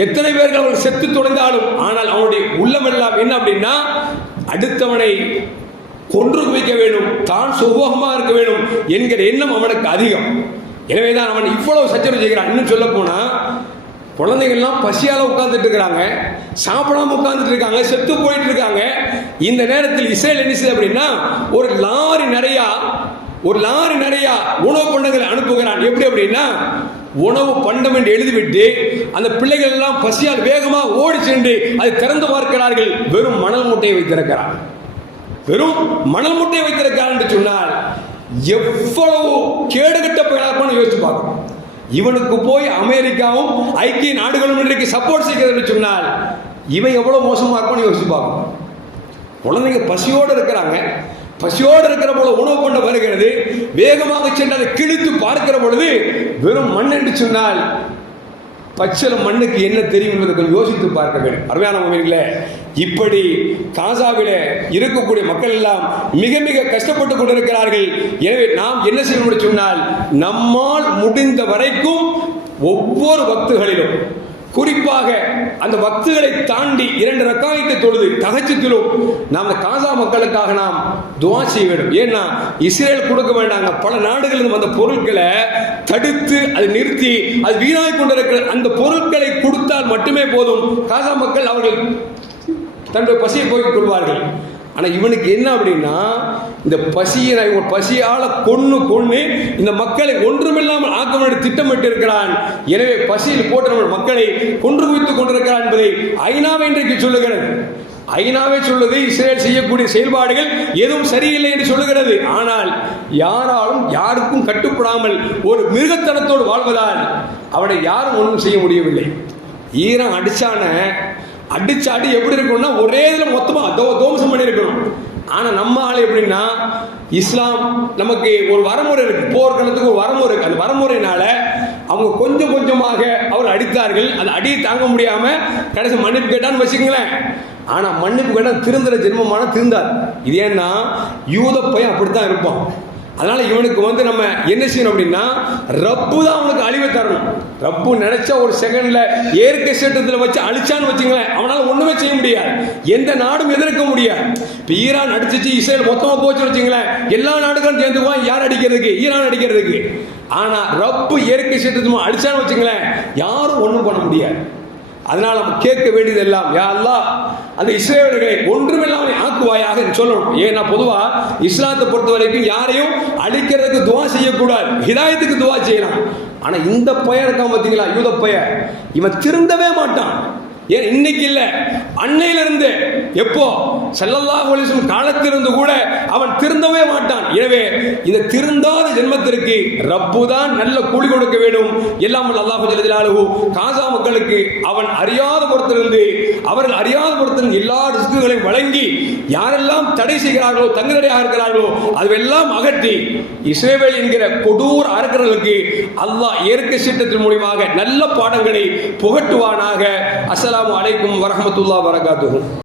எத்தனை பேர்கள் அவர்கள் செத்து தொலைந்தாலும், ஆனால் அவனுடைய உள்ளமெல்லாம் என்ன அப்படின்னா, அடுத்தவனை கொன்று குவிக்க வேண்டும், தான் சுகமாக இருக்க வேண்டும் என்கிற எண்ணம் அவனுக்கு அதிகம். எனவேதான் அவன் இவ்வளவு சச்சரவு செய்கிறான். இன்னும் சொல்ல போனா, குழந்தைகள்லாம் பசியால் உட்கார்ந்துட்டு இருக்கிறாங்க, சாப்பிடாம உட்கார்ந்துட்டு இருக்காங்க, செத்து போயிட்டு இருக்காங்க. இந்த நேரத்தில் இஸ்ரேல் என்ன செய்யுது அப்படின்னா, ஒரு லாரி நிறைய உணவு பண்டங்களை அனுப்புகிறான். எப்படி அப்படின்னா, உணவு பண்டம் என்று எழுதிவிட்டு அந்த பிள்ளைகள் எல்லாம் பசியால் வேகமாக ஓடி சென்று அதை திறந்து பார்க்கிறார்கள். வெறும் மணல் மூட்டையை வைத்திருக்கிறார் என்று சொன்னால் எவ்வளவு கேடுகட்ட பயனாக யோசிச்சு பார்க்கணும். இவனுக்கு போய் அமெரிக்காவும் ஐக்கிய நாடுகளும் இன்றைக்கு சப்போர்ட் செய்கிறது என்று சொன்னால் இவன் எவ்வளவு மோசமா இருக்கும்னு யோசிச்சு பார்க்கணும். குழந்தைங்க பசியோடு இருக்கிற போல உணவு கொண்டு வருகிறது, வேகமாக சென்று அதை கிழித்து பார்க்கிற பொழுது வெறும் மண் என்று சொன்னால் பச்சளம் மண்ணுக்கு என்ன தெரியும் என்பதை கொஞ்சம் யோசித்து பார்க்க வேண்டும். அருமையான முஃமின்களே, இப்படி காசாவிலே இருக்கக்கூடிய மக்கள் எல்லாம் மிக கஷ்டப்பட்டு கொண்டிருக்கிறார்கள். எனவே நாம் என்ன செய்யணும் சொன்னால், நம்மால் முடிந்த வரைக்கும் ஒவ்வொரு வக்துகளிலும், குறிப்பாக அந்த வக்துகளை தாண்டி 2 ரக்காயத்தை தொழுது தஹஜ்ஜுதிலும் நாம் காசா மக்களுக்காக நாம் துஆ செய்ய வேண்டும். ஏன்னா இஸ்ரேல் கொடுக்க வேண்டாங்க, பல நாடுகளில் வந்த பொருட்களை தடுத்து அதை நிறுத்தி அது வீணாய் கொண்டிருக்கிற அந்த பொருட்களை கொடுத்தால் மட்டுமே போதும், காசா மக்கள் அவர்கள் தன்னுடைய பசியை போக்கிக் கொள்வார்கள். ஆனால் இவனுக்கு என்ன அப்படின்னா, இந்த பசியால கொன்னு இந்த மக்களை ஒன்றுமில்லாமல் ஆக்க வேண்டிய திட்டமிட்டு இருக்கிறான். எனவே பசியில் போட்டு மக்களை கொன்று குவித்துக் கொண்டிருக்கிறான் என்பதை ஐநாவே இன்றைக்கு சொல்லுகிறது. ஐநாவே சொல்லுது, இஸ்ரேல் செய்யக்கூடிய செயல்பாடுகள் எதுவும் சரியில்லை என்று சொல்லுகிறது. ஆனால் யாருக்கும் கட்டுப்படாமல் ஒரு மிருகத்தனத்தோடு வாழ்வதால் அவனை யாரும் ஒன்றும் செய்ய முடியவில்லை. ஈரான் அடிச்சாடி எப்படி இருக்கும்னா, ஒரே இதில் மொத்தமாக தோம்சம் பண்ணியிருக்கணும். ஆனால் நம்ம ஆள் எப்படின்னா, இஸ்லாம் நமக்கு ஒரு வரமுறை இருக்கு, போர்க்களத்துக்கு ஒரு வரமுறை இருக்கு. அந்த வரமுறையினால அவங்க கொஞ்சமாக அவர் அடித்தார்கள். அந்த அடியை தாங்க முடியாம கடைசி மன்னிப்பு கேட்டான்னு வச்சுக்கங்களேன். ஆனா மன்னிப்பு கேட்டா திருந்துற ஜென்மமான திருந்தார். இது ஏன்னா யூத பையன் அப்படித்தான் இருப்பான். அதனால இவனுக்கு நம்ம என்ன செய்யணும் அப்படின்னா, ரப்பு தான் அவனுக்கு அழிவை தரணும். ரப்பு நினைச்சா ஒரு செகண்ட்ல ஏற்கை சட்டத்தில் வச்சு அழிச்சான்னு வச்சுங்களேன், அவனால ஒண்ணுமே செய்ய முடியாது, எந்த நாடும் எதிர்க்க முடியாது. இப்ப ஈரான் அடிச்சிச்சு, இஸ்ரேல் மொத்தமா போச்சுன்னு வச்சுங்களேன், எல்லா நாடுகளும் சேர்ந்துக்குவான் யார் அடிக்கிறதுக்கு, ஈரான் அடிக்கிறதுக்கு. ஆனா ரப்பு இயற்கை சட்டத்தை அடிச்சான்னு வச்சுங்களேன், யாரும் ஒண்ணும் பண்ண முடியாது. அதனால் நம்ம கேட்க வேண்டியது எல்லாம், யா அல்லாஹ் அந்த இஸ்ரேலர்களை ஒன்றுமில்லாமல் ஆக்குவாயாக சொல்லணும். ஏன்னா பொதுவா இஸ்லாத்தை பொறுத்த வரைக்கும் யாரையும் அழிக்கிறதுக்கு துவா செய்யக்கூடாது, ஹிதாயத்துக்கு துவா செய்யலாம். ஆனா இந்த பையன் இருக்கான் பார்த்தீங்களா, யூத பையன், இவன் திருந்தவே மாட்டான். ஏன் இன்னைக்கு இல்ல, அன்னையிலிருந்து, எப்போ ஸல்லல்லாஹு அலைஹி வஸல்லம் காலத்திலிருந்து கூட அவன் திருந்தவே மாட்டான். எனவே இந்த திருந்தாத ஜென்மத்திற்கு ரப்பு தான் நல்ல கூலி கொடுக்க வேண்டும். எல்லாம் அல்லாஹ் ஜல்ல ஜலாலுஹு காசா மக்களுக்கு அவன் அறியாத பொறுத்திருந்து, அவர்கள் அறியாத பொறுத்திருந்து எல்லா ரிஸ்குகளையும் வழங்கி, யாரெல்லாம் தடை செய்கிறார்களோ, தங்குதடையாக இருக்கிறார்களோ அதுவெல்லாம் அகற்றி இஸ்ரேல் என்கிற கொடூர அரக்கர்களுக்கு அல்லாஹ் இயற்கை சட்டத்தின் மூலமாக நல்ல பாடங்களை புகட்டுவானாக. அஸ்ஸலாமு அலைக்கும் வரஹ்மத்துல்லாஹி வபரகாத்துஹு.